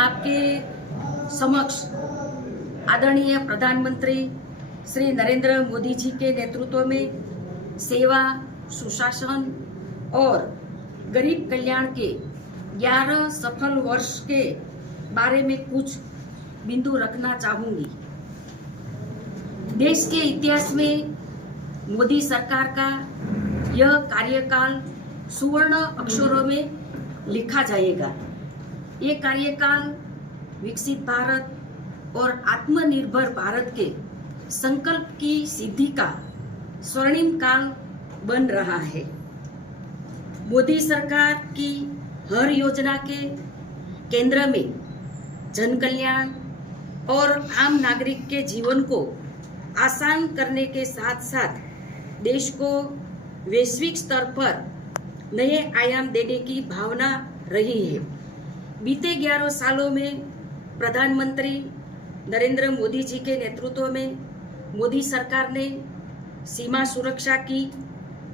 आपके समक्ष आदरणीय प्रधानमंत्री श्री नरेंद्र मोदी जी के नेतृत्व में सेवा, सुशासन और गरीब कल्याण के 11 सफल वर्ष के बारे में कुछ बिंदु रखना चाहूंगी। देश के इतिहास में मोदी सरकार का यह कार्यकाल सुवर्ण अक्षरों में लिखा जाएगा। ये कार्यकाल विकसित भारत और आत्मनिर्भर भारत के संकल्प की सिद्धि का स्वर्णिम काल बन रहा है। मोदी सरकार की हर योजना के केंद्र में जन कल्याण और आम नागरिक के जीवन को आसान करने के साथ साथ देश को वैश्विक स्तर पर नए आयाम देने की भावना रही है। बीते 11 सालों में प्रधानमंत्री नरेंद्र मोदी जी के नेतृत्व में मोदी सरकार ने सीमा सुरक्षा की,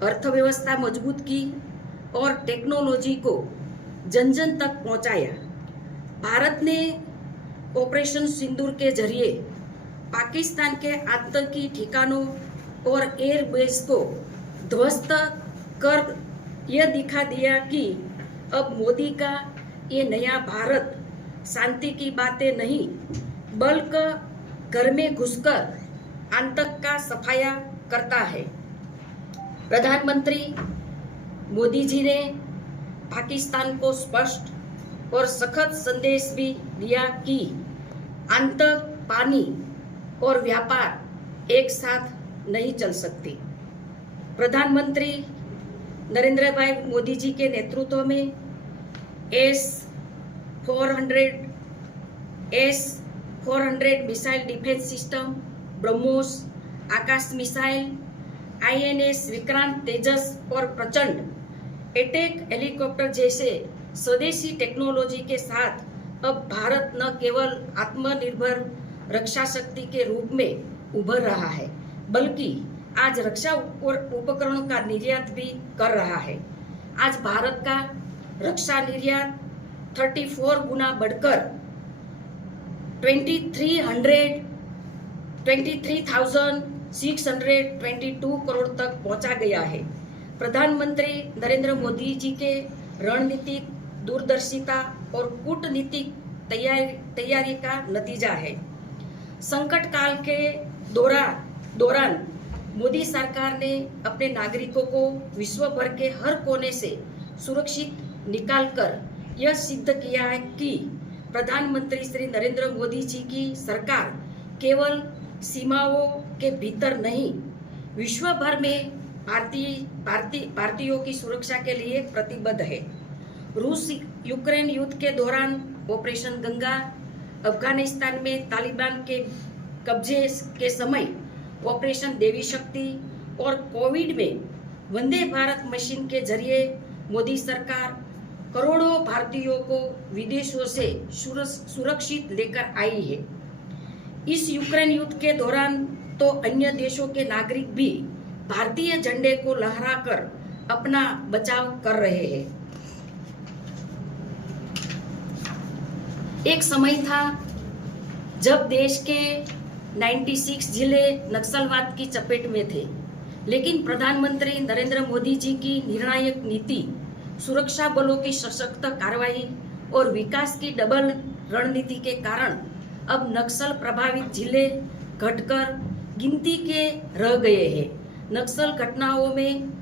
अर्थव्यवस्था मजबूत की और टेक्नोलॉजी को जन जन तक पहुंचाया। भारत ने ऑपरेशन सिंदूर के जरिए पाकिस्तान के आतंकी ठिकानों और एयरबेस को ध्वस्त कर यह दिखा दिया कि अब मोदी का ये नया भारत शांति की बातें नहीं बल्कि घर में घुसकर आतंक का सफाया करता है। प्रधानमंत्री मोदी जी ने पाकिस्तान को स्पष्ट और सख्त संदेश भी दिया कि आतंक, पानी और व्यापार एक साथ नहीं चल सकते। प्रधानमंत्री नरेंद्र भाई मोदी जी के नेतृत्व में S-400 missile defence system, BrahMos Akash missile, INS Vikrant, Tejas और प्रचंड अटैक हेलीकॉप्टर जैसे स्वदेशी टेक्नोलॉजी के साथ अब भारत न केवल आत्मनिर्भर रक्षा शक्ति के रूप में उभर रहा है बल्कि आज रक्षा उपकरणों का निर्यात भी कर रहा है। आज भारत का रक्षा निर्यात 34 गुना बढ़कर 23,622 करोड़ तक पहुंचा गया है। प्रधानमंत्री नरेंद्र मोदी जी के रणनीतिक दूरदर्शिता और कूटनीतिक तैयारी का नतीजा है। संकट काल के दौरान मोदी सरकार ने अपने नागरिकों को विश्व भर के हर कोने से सुरक्षित निकालकर यह सिद्ध किया है कि प्रधानमंत्री श्री नरेंद्र मोदी जी की सरकार केवल सीमाओं के भीतर नहीं, विश्व भर में भारतीयों की सुरक्षा के लिए प्रतिबद्ध है। रूस यूक्रेन युद्ध के दौरान ऑपरेशन गंगा, अफगानिस्तान में तालिबान के कब्जे के समय ऑपरेशन देवी शक्ति और कोविड में वंदे भारत मिशन के जरिए मोदी सरकार करोड़ों भारतीयों को विदेशों से सुरक्षित लेकर आई है। इस यूक्रेन युद्ध के दौरान तो अन्य देशों के नागरिक भी भारतीय झंडे को लहराकर अपना बचाव कर रहे हैं। एक समय था जब देश के 96 जिले नक्सलवाद की चपेट में थे, लेकिन प्रधानमंत्री नरेंद्र मोदी जी की निर्णायक नीति, सुरक्षा बलों की सशक्त कार्रवाई और विकास की डबल रणनीति के कारण अब नक्सल प्रभावित जिले घटकर गिनती के रह गए हैं। नक्सल घटनाओं में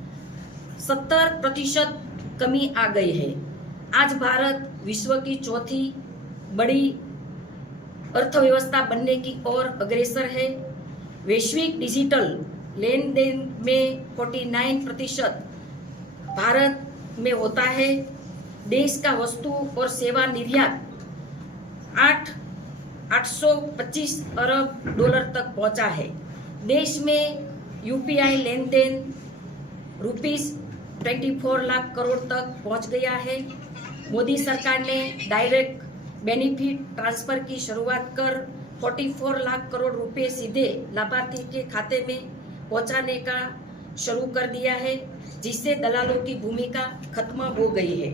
70% कमी आ गई है। आज भारत विश्व की चौथी बड़ी अर्थव्यवस्था बनने की ओर अग्रसर है। वैश्विक डिजिटल लेन देन में 49% भारत में होता है। देश का वस्तु और सेवा निर्यात 825 अरब डॉलर तक पहुंचा है। देश में UPI लेन देन ₹24 लाख करोड़ तक पहुंच गया है। मोदी सरकार ने डायरेक्ट बेनिफिट ट्रांसफर की शुरुआत कर 44 लाख करोड़ रुपए सीधे लाभार्थी के खाते में पहुंचाने का शुरू कर दिया है, जिससे दलालों की भूमिका खत्म हो गई है।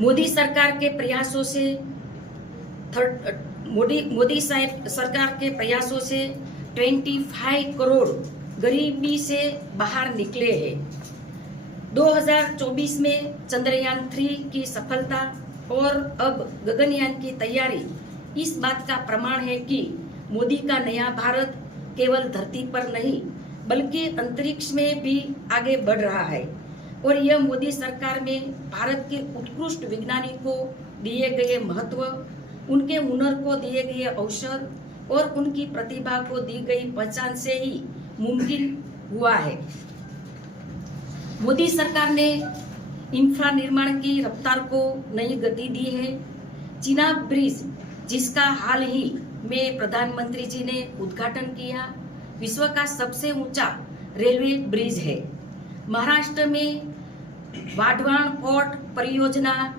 मोदी सरकार के प्रयासों से मोदी सरकार के प्रयासों से 25 करोड़ गरीबी से बाहर निकले हैं। 2024 में चंद्रयान 3 की सफलता और अब गगनयान की तैयारी इस बात का प्रमाण है कि मोदी का नया भारत केवल धरती पर नहीं बल्कि अंतरिक्ष में भी आगे बढ़ रहा है। और यह मोदी सरकार में भारत के उत्कृष्ट वैज्ञानिकों को दिए गए महत्व, उनके हुनर को दिए गए अवसर और उनकी प्रतिभा को दी गई पहचान से ही मुमकिन हुआ है। मोदी सरकार ने इंफ्रा निर्माण की रफ्तार को नई गति दी है। चिनाब ब्रिज, जिसका हाल ही में प्रधानमंत्री जी ने उद्घाटन किया, विश्व का सबसे ऊंचा रेलवे ब्रिज है। महाराष्ट्र में वाढवान पोर्ट परियोजना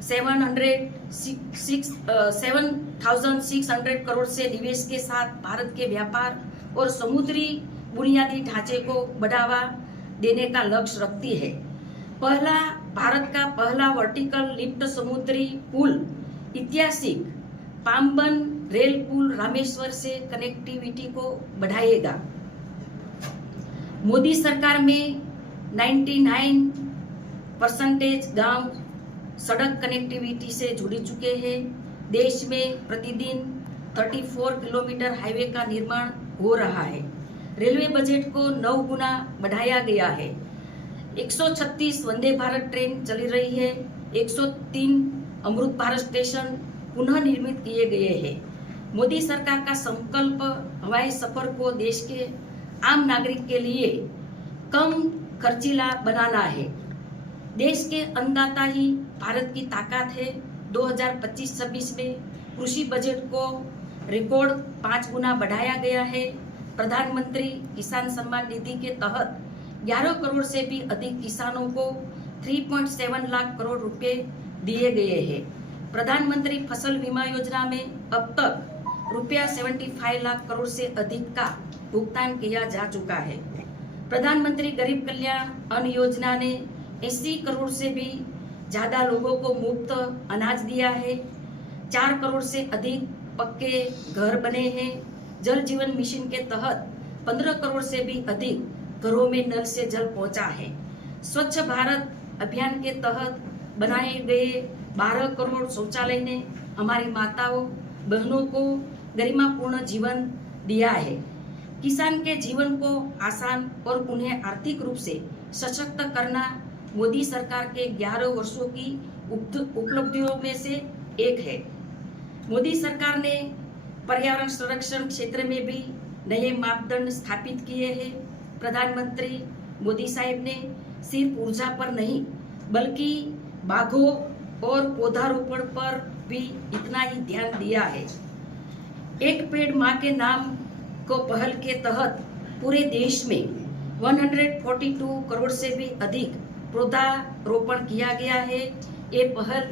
7,600 करोड़ से निवेश के साथ भारत के व्यापार और समुद्री बुनियादी ढांचे को बढ़ावा देने का लक्ष्य रखती है। भारत का पहला वर्टिकल लिफ्ट समुद्री पुल ऐतिहासिक पाम्बन रेल पुल रामेश्वर से कनेक्टिविटी को बढ़ाएगा। मोदी सरकार में 99% गांव सड़क कनेक्टिविटी से जुड़ चुके हैं। देश में प्रतिदिन 34 किलोमीटर हाईवे का निर्माण हो रहा है। रेलवे बजट को 9 गुना बढ़ाया गया है। 136 वंदे भारत ट्रेन चली रही है। 103 अमृत भारत स्टेशन पुनः निर्मित किए गए हैं। मोदी सरकार का संकल्प हवाई सफर को देश के आम नागरिक के लिए कम खर्चीला बनाना है। देश के अन्नदाता ही भारत की ताकत है। 2025-26 में कृषि बजट को रिकॉर्ड 5 गुना बढ़ाया गया है। प्रधानमंत्री किसान सम्मान निधि के तहत 11 करोड़ से भी अधिक किसानों को 3.7 लाख करोड़ रुपए दिए गए हैं। प्रधानमंत्री फसल बीमा योजना में अब तक रुपया 75 लाख करोड़ से अधिक का भुगतान किया जा चुका है। प्रधानमंत्री गरीब कल्याण अन्न योजना ने 80 करोड़ से भी ज्यादा लोगों को मुफ्त अनाज दिया है। 4 करोड़ से अधिक पक्के घर बने हैं। जल जीवन मिशन के तहत 15 करोड़ से भी अधिक घरों में नल से जल पहुंचा है। स्वच्छ भारत अभियान के तहत बनाए गए 12 करोड़ शौचालय ने हमारी माताओं बहनों को गरिमापूर्ण जीवन दिया है। किसान के जीवन को आसान और उन्हें आर्थिक रूप से सशक्त करना मोदी सरकार के 11 वर्षों की उपलब्धियों में से एक है। मोदी सरकार ने पर्यावरण संरक्षण क्षेत्र में भी नए मापदंड स्थापित किए हैं। प्रधानमंत्री मोदी साहब ने सिर्फ ऊर्जा पर नहीं बल्कि बाघों और पौधारोपण पर भी इतना ही ध्यान दिया है। एक पेड़ माँ के नाम को पहल के तहत पूरे देश में 142 करोड़ से भी अधिक पौधारोपण किया गया है। ये पहल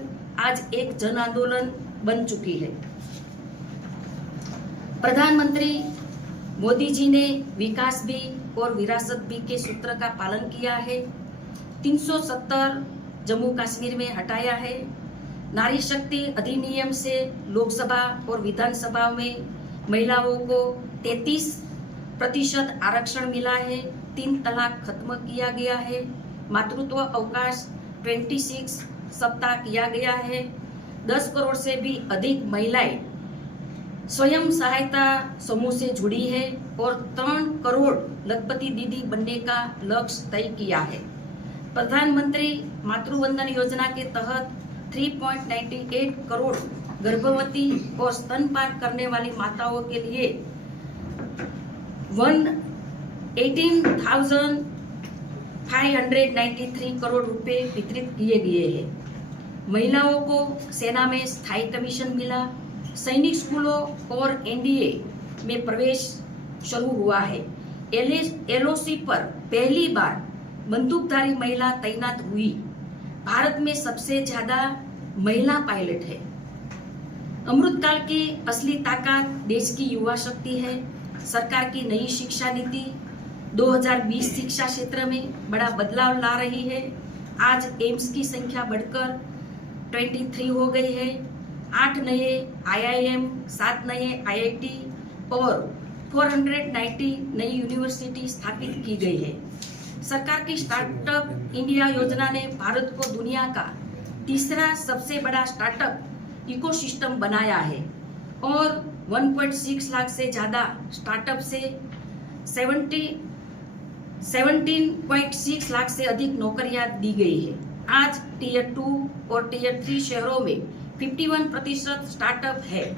आज एक जन आंदोलन बन चुकी है। प्रधानमंत्री मोदी जी ने विकास भी और विरासत भी के सूत्र का पालन किया है। 370 जम्मू कश्मीर में हटाया है। नारी शक्ति अधिनियम से लोकसभा और विधानसभा में महिलाओं को 33% आरक्षण मिला है। 3 तलाक खत्म किया गया है। मातृत्व अवकाश 26 सप्ताह किया गया है। 10 करोड़ से भी अधिक महिलाएं स्वयं सहायता समूह से जुड़ी है और 3 करोड़ लखपति दीदी बनने का लक्ष्य तय किया है। प्रधानमंत्री मातृवंदन योजना के तहत 3.98 करोड़ गर्भवती और स्तनपान करने वाली माताओं के लिए 118,593 करोड़ रुपए वितरित किए गए हैं। महिलाओं को सेना में स्थायी कमीशन मिला। सैनिक स्कूलों और एनडीए में प्रवेश शुरू हुआ है। एलओसी पर पहली बार बंदूकधारी महिला तैनात हुई। भारत में सबसे ज्यादा महिला पायलट है। अमृतकाल की असली ताकत देश की युवा शक्ति है। सरकार की नई शिक्षा नीति 2020 शिक्षा क्षेत्र में बड़ा बदलाव ला रही है। आज एम्स की संख्या बढ़कर 23 हो गई है। 8 नए IIM, 7 नए IIT और 490 नई यूनिवर्सिटी स्थापित की गई है। सरकार की स्टार्टअप इंडिया योजना ने भारत को दुनिया का तीसरा सबसे बड़ा स्टार्टअप इकोसिस्टम बनाया है और 1.6 लाख से ज़्यादा स्टार्टअप से 17.6 लाख से अधिक नौकरियां दी गई है। आज टीयर 2 और टीयर 3 शहरों में 51% स्टार्टअप है।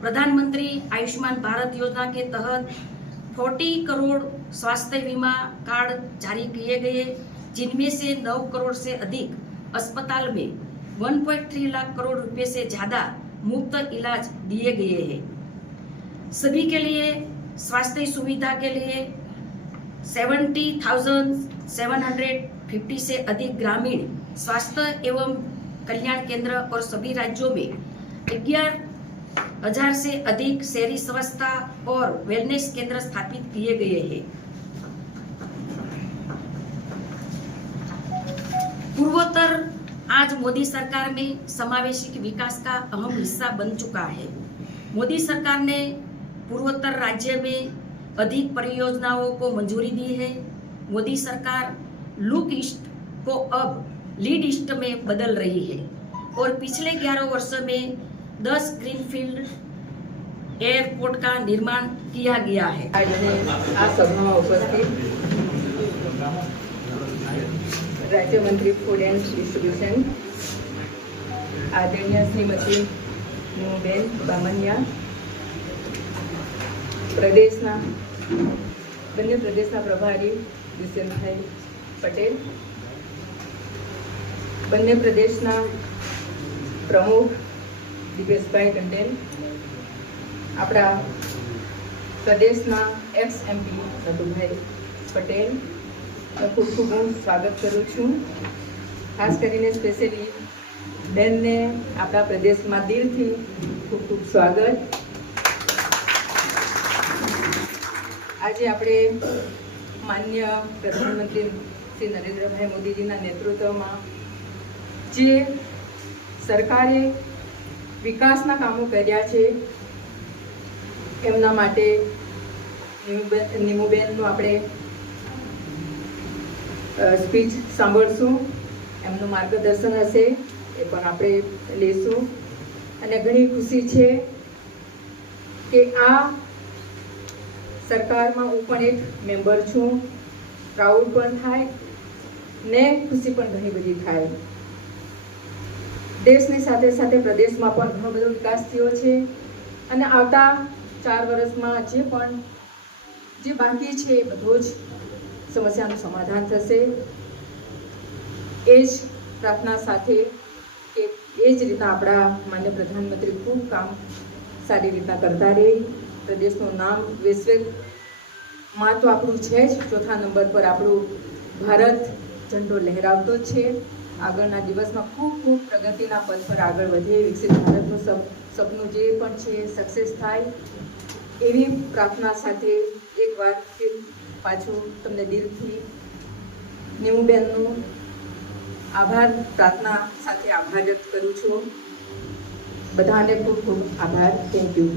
प्रधानमंत्री आयुष्मान भारत योजना के तहत 40 करोड़ स्वास्थ्य बीमा कार्ड जारी किए गए, जिनमें से 9 करोड़ से अधिक अस्पताल में 1.3 लाख करोड़ रुपए से ज्यादा मुफ्त इलाज दिए गए हैं। सभी के लिए स्वास्थ्य सुविधा के लिए 70,750 से अधिक ग्रामीण स्वास्थ्य एवं कल्याण केंद्र और सभी राज्यों में 11,000 से अधिक शहरी स्वास्थ्य और वेलनेस केंद्र स्थापित किए गए हैं। पूर्वोत्तर आज मोदी सरकार में समावेशी विकास का अहम हिस्सा बन चुका है। मोदी सरकार ने पूर्वोत्तर राज्य में अधिक परियोजनाओं को मंजूरी दी है। मोदी सरकार लुक ईस्ट को अब लीड ईस्ट में बदल रही है और पिछले 11 वर्षों में 10 ग्रीनफील्ड एयरपोर्ट का निर्माण किया गया है। આ સભામાં ઉપસ્થિત રાજ્યમંત્રી ફૂડ એન્ડ ડિસ્ટ્રીબ્યુશન આદરણીય શ્રીમતી નુબેન બામણિયા, બંને પ્રદેશના પ્રભારી દુષ્યંતભાઈ પટેલ, બંને પ્રદેશના પ્રમુખ દિપેશભાઈ ટંડેલ, આપણા પ્રદેશના એક્સ MP નટુભાઈ પટેલ, ખૂબ ખૂબ હું સ્વાગત કરું છું। ખાસ કરીને સ્પેશિયલી બેનને આપણા પ્રદેશમાં દિલથી ખૂબ ખૂબ સ્વાગત। આજે આપણે માન્ય પ્રધાનમંત્રી શ્રી નરેન્દ્રભાઈ મોદીજીના નેતૃત્વમાં જે સરકારે વિકાસના કામો કર્યા છે એમના માટે નીમુબેનનું આપણે સ્પીચ સાંભળશું, એમનું માર્ગદર્શન હશે એ પણ આપણે લઈશું। અને ઘણી ખુશી છે કે આ સરકારમાં હું પણ એક મેમ્બર છું। પ્રાઉડ પણ થાય ને ખુશી પણ ઘણી બધી થાય। દેશની સાથે સાથે પ્રદેશમાં પણ ઘણો બધો વિકાસ થયો છે અને આવતા 4 વર્ષમાં જે બાકી છે એ બધો જ સમસ્યાનું સમાધાન થશે। એ જ પ્રાર્થના સાથે કે એ જ રીતના આપણા માન્ય પ્રધાનમંત્રી ખૂબ કામ સારી રીતના કરતા રહે। પ્રદેશનું નામ વૈશ્વિકમાં તો આપણું છે જ, 4થા નંબર પર આપણું ભારત ઝંડો લહેરાવતો જ છે। આગળના દિવસમાં ખૂબ ખૂબ પ્રગતિના પથ પર આગળ વધે, વિકસિત ભારતનું સપનું જે પણ છે સક્સેસ થાય, એવી પ્રાર્થના સાથે એકવાર પાછું તમને દિલથી નીમુબેનનું આભાર પ્રાર્થના સાથે આભાર વ્યક્ત કરું છું। બધાને ખૂબ ખૂબ આભાર। Thank you.